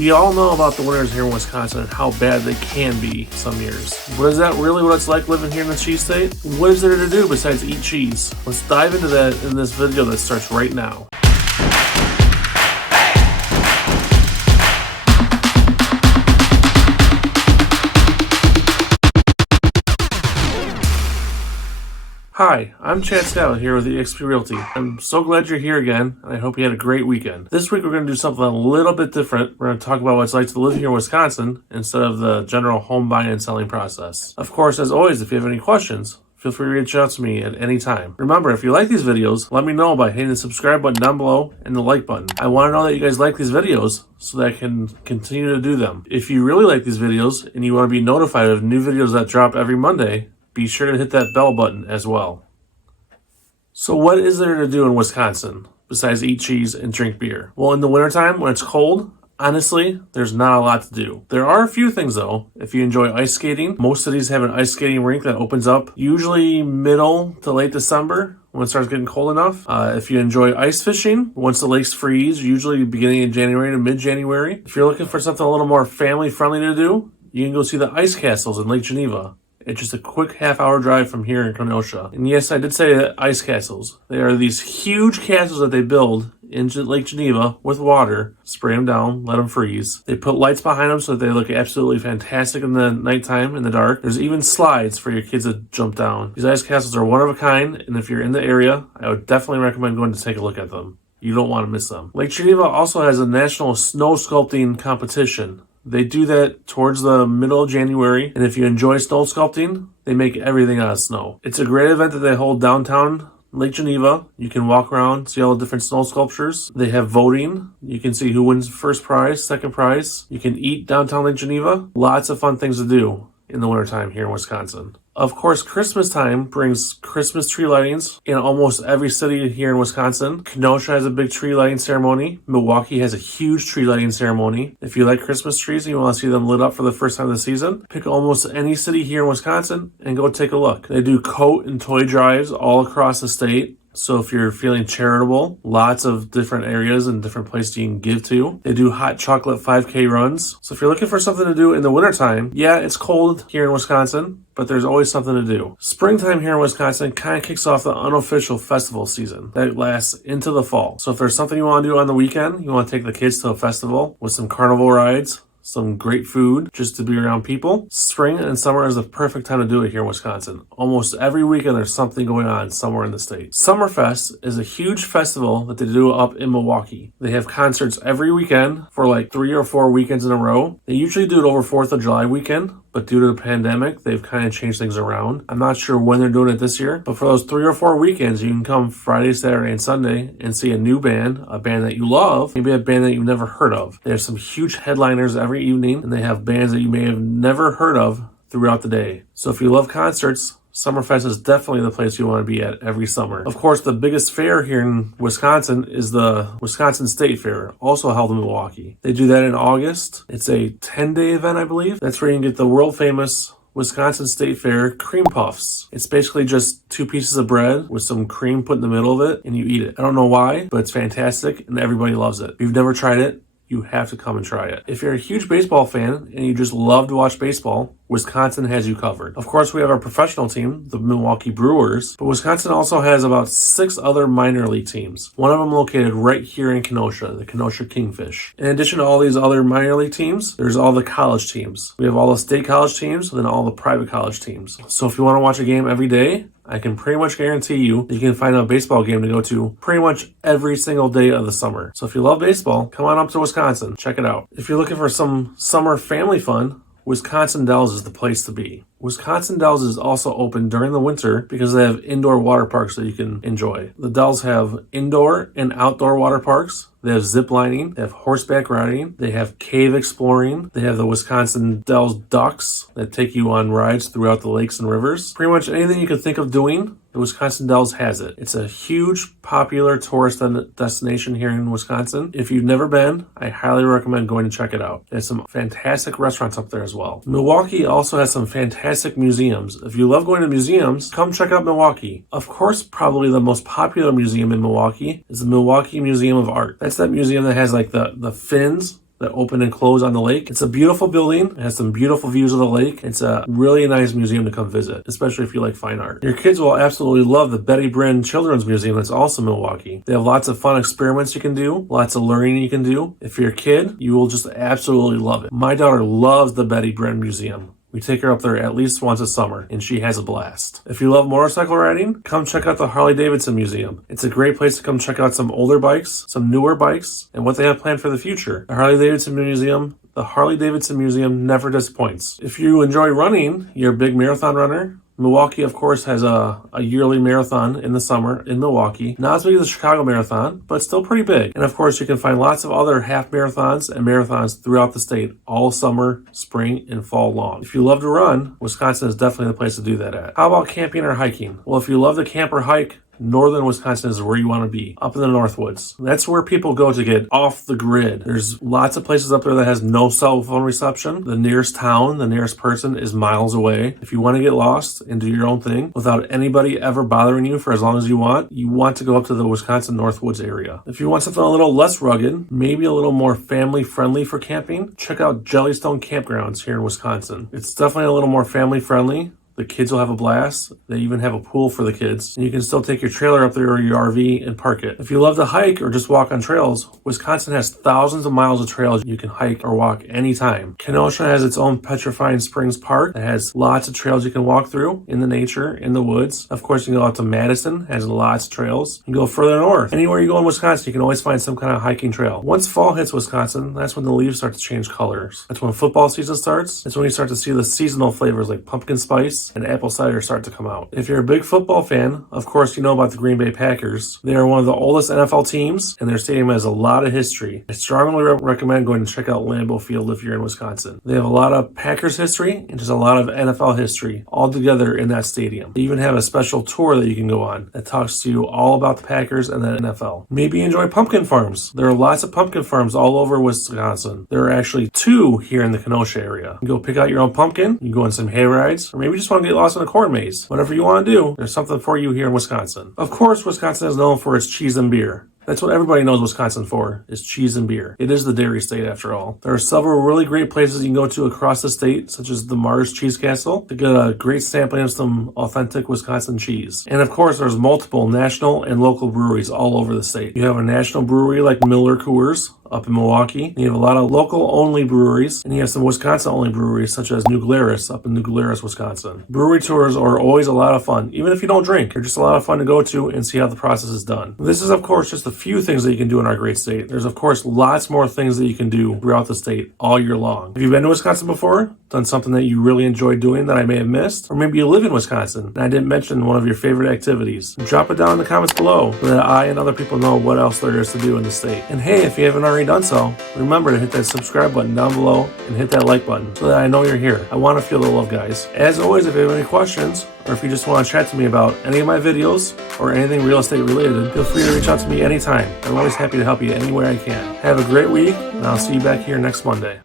We all know about the winters here in Wisconsin and how bad they can be some years. But is that really what it's like living here in the cheese state? What is there to do besides eat cheese? Let's dive into that in this video that starts right now. Hi, I'm Chad Scott here with eXp Realty. I'm so glad you're here again, and I hope you had a great weekend. This week we're going to do something a little bit different. We're going to talk about what it's like to live here in Wisconsin instead of the general home buying and selling process. Of course, as always, if you have any questions, feel free to reach out to me at any time. Remember, if you like these videos, let me know by hitting the subscribe button down below and the like button. I want to know that you guys like these videos so that I can continue to do them. If you really like these videos and you want to be notified of new videos that drop every Monday, be sure to hit that bell button as well. So what is there to do in Wisconsin besides eat cheese and drink beer? Well, in the wintertime when it's cold, honestly, there's not a lot to do. There are a few things though. If you enjoy ice skating, most cities have an ice skating rink that opens up usually middle to late December when it starts getting cold enough. If you enjoy ice fishing, once the lakes freeze, usually beginning in January to mid-January. If you're looking for something a little more family-friendly to do, you can go see the ice castles in Lake Geneva. It's just a quick half-hour drive from here in Kenosha. And yes, I did say that ice castles. They are these huge castles that they build in Lake Geneva with water, spray them down, let them freeze. They put lights behind them so that they look absolutely fantastic in the nighttime, in the dark. There's even slides for your kids to jump down. These ice castles are one of a kind, and if you're in the area, I would definitely recommend going to take a look at them. You don't want to miss them. Lake Geneva also has a national snow sculpting competition. They do that towards the middle of January, and if you enjoy snow sculpting, they make everything out of snow. It's a great event that they hold downtown Lake Geneva. You can walk around, see all the different snow sculptures. They have voting. You can see who wins first prize, second prize. You can eat downtown Lake Geneva. Lots of fun things to do in the wintertime here in Wisconsin. Of course, Christmas time brings Christmas tree lightings in almost every city here in Wisconsin. Kenosha has a big tree lighting ceremony. Milwaukee has a huge tree lighting ceremony. If you like Christmas trees and you want to see them lit up for the first time of the season, pick almost any city here in Wisconsin and go take a look. They do coat and toy drives all across the state. So if you're feeling charitable, lots of different areas and different places you can give to. They do hot chocolate 5K runs. So if you're looking for something to do in the wintertime, yeah, it's cold here in Wisconsin, but there's always something to do. Springtime here in Wisconsin kind of kicks off the unofficial festival season that lasts into the fall. So if there's something you want to do on the weekend, you want to take the kids to a festival with some carnival rides, some great food, just to be around people. Spring and summer is the perfect time to do it here in Wisconsin. Almost every weekend there's something going on somewhere in the state. Summerfest is a huge festival that they do up in Milwaukee. They have concerts every weekend for like 3 or 4 weekends in a row. They usually do it over 4th of July weekend, but due to the pandemic, they've kind of changed things around. I'm not sure when they're doing it this year, but for those 3 or 4 weekends, you can come Friday, Saturday, and Sunday and see a new band, a band that you love, maybe a band that you've never heard of. They have some huge headliners every evening, and they have bands that you may have never heard of throughout the day. So if you love concerts, Summerfest is definitely the place you want to be at every summer. Of course, the biggest fair here in Wisconsin is the Wisconsin State Fair, also held in Milwaukee. They do that in August. It's a 10-day event, I believe. That's where you can get the world-famous Wisconsin State Fair cream puffs. It's basically just 2 pieces of bread with some cream put in the middle of it, and you eat it. I don't know why, but it's fantastic, and everybody loves it. If you've never tried it, you have to come and try it. If you're a huge baseball fan and you just love to watch baseball, Wisconsin has you covered. Of course, we have our professional team, the Milwaukee Brewers, but Wisconsin also has about 6 other minor league teams. One of them located right here in Kenosha, the Kenosha Kingfish. In addition to all these other minor league teams, there's all the college teams. We have all the state college teams and then all the private college teams. So if you want to watch a game every day, I can pretty much guarantee you that you can find a baseball game to go to pretty much every single day of the summer. So if you love baseball, come on up to Wisconsin. Check it out. If you're looking for some summer family fun, Wisconsin Dells is the place to be. Wisconsin Dells is also open during the winter because they have indoor water parks that you can enjoy. The Dells have indoor and outdoor water parks. They have zip lining, they have horseback riding, they have cave exploring, they have the Wisconsin Dells Ducks that take you on rides throughout the lakes and rivers. Pretty much anything you can think of doing, the Wisconsin Dells has it. It's a huge popular tourist destination here in Wisconsin. If you've never been, I highly recommend going to check it out. There's some fantastic restaurants up there as well. Milwaukee also has some fantastic museums. If you love going to museums, come check out Milwaukee. Of course, probably the most popular museum in Milwaukee is the Milwaukee Museum of Art. That's that museum that has like the fins that open and close on the lake. It's a beautiful building. It has some beautiful views of the lake. It's a really nice museum to come visit, especially if you like fine art. Your kids will absolutely love the Betty Bryn Children's Museum that's also in Milwaukee. They have lots of fun experiments you can do, lots of learning you can do. If you're a kid, you will just absolutely love it. My daughter loves the Betty Bryn Museum. We take her up there at least once a summer, and she has a blast. If you love motorcycle riding, come check out the Harley-Davidson Museum. It's a great place to come check out some older bikes, some newer bikes, and what they have planned for the future. The Harley-Davidson Museum never disappoints. If you enjoy running, you're a big marathon runner, Milwaukee, of course, has a yearly marathon in the summer in Milwaukee. Not as big as the Chicago Marathon, but still pretty big. And of course, you can find lots of other half marathons and marathons throughout the state all summer, spring, and fall long. If you love to run, Wisconsin is definitely the place to do that at. How about camping or hiking? Well, if you love to camp or hike, northern Wisconsin is where you want to be, up in the Northwoods. That's where people go to get off the grid. There's lots of places up there that has no cell phone reception. The nearest town, the nearest person is miles away. If you want to get lost and do your own thing without anybody ever bothering you for as long as you want to go up to the Wisconsin Northwoods area. If you want something a little less rugged, maybe a little more family friendly for camping, check out Jellystone Campgrounds here in Wisconsin. It's definitely a little more family friendly. The kids will have a blast. They even have a pool for the kids. And you can still take your trailer up there or your RV and park it. If you love to hike or just walk on trails, Wisconsin has thousands of miles of trails you can hike or walk anytime. Kenosha has its own Petrifying Springs Park that has lots of trails you can walk through in the nature, in the woods. Of course, you can go out to Madison, has lots of trails. You can go further north. Anywhere you go in Wisconsin, you can always find some kind of hiking trail. Once fall hits Wisconsin, that's when the leaves start to change colors. That's when football season starts. That's when you start to see the seasonal flavors like pumpkin spice and apple cider start to come out. If you're a big football fan, of course you know about the Green Bay Packers. They are one of the oldest NFL teams, and their stadium has a lot of history. I strongly recommend going to check out Lambeau Field if you're in Wisconsin. They have a lot of Packers history and just a lot of NFL history all together in that stadium. They even have a special tour that you can go on that talks to you all about the Packers and the NFL. Maybe enjoy pumpkin farms. There are lots of pumpkin farms all over Wisconsin. There are actually 2 here in the Kenosha area. You can go pick out your own pumpkin, you can go on some hay rides, or maybe just want to get lost in a corn maze. Whatever you want to do, there's something for you here in Wisconsin. Of course, Wisconsin is known for its cheese and beer. That's what everybody knows Wisconsin for, is cheese and beer. It is the dairy state after all. There are several really great places you can go to across the state, such as the Mars Cheese Castle, to get a great sampling of some authentic Wisconsin cheese. And of course, there's multiple national and local breweries all over the state. You have a national brewery like Miller Coors up in Milwaukee. You have a lot of local-only breweries, and you have some Wisconsin-only breweries, such as New Glarus up in New Glarus, Wisconsin. Brewery tours are always a lot of fun, even if you don't drink. They're just a lot of fun to go to and see how the process is done. This is, of course, just a few things that you can do in our great state. There's, of course, lots more things that you can do throughout the state all year long. Have you been to Wisconsin before? Done something that you really enjoyed doing that I may have missed? Or maybe you live in Wisconsin and I didn't mention one of your favorite activities. Drop it down in the comments below so that I and other people know what else there is to do in the state. And hey, if you haven't already done so, remember to hit that subscribe button down below and hit that like button so that I know you're here. I want to feel the love, guys. As always, if you have any questions or if you just want to chat to me about any of my videos or anything real estate related, feel free to reach out to me anytime. I'm always happy to help you any way I can. Have a great week, and I'll see you back here next Monday.